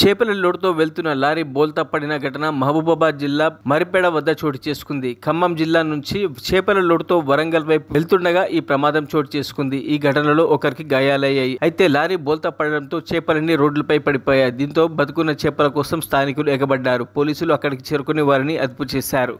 చేపల లోడుతో వెళ్తున్న లారీ బోల్తా పడిన ఘటన మహబూబాబాద్ జిల్లా మరిపేడ వద్ద చోటు చేసుకుంది. ఖమ్మం జిల్లా నుంచి చేపల లోడుతో వరంగల్ వైపు వెళ్తుండగా ఈ ప్రమాదం చోటు చేసుకుంది. ఈ ఘటనలో ఒకరికి గాయాలయ్యాయి. అయితే లారీ బోల్తా పడడంతో చేపలన్నీ రోడ్లపై పడిపోయాయి. దీంతో బతుకున్న చేపల కోసం స్థానికులు ఎగబడ్డారు. పోలీసులు అక్కడికి చేరుకుని వారిని అదుపు చేశారు.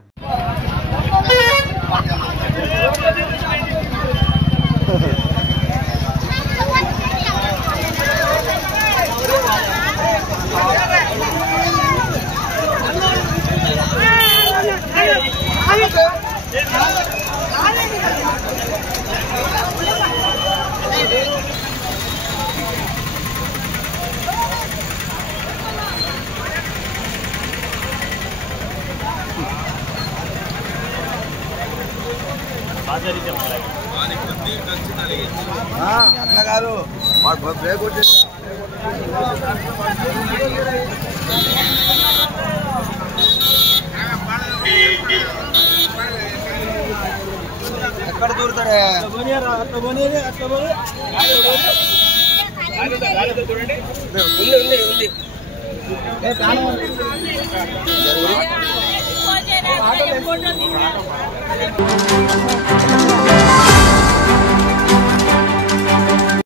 అట్లా కాదు బ్రేక్ ఎక్కడ దూరుతాడే ఉంది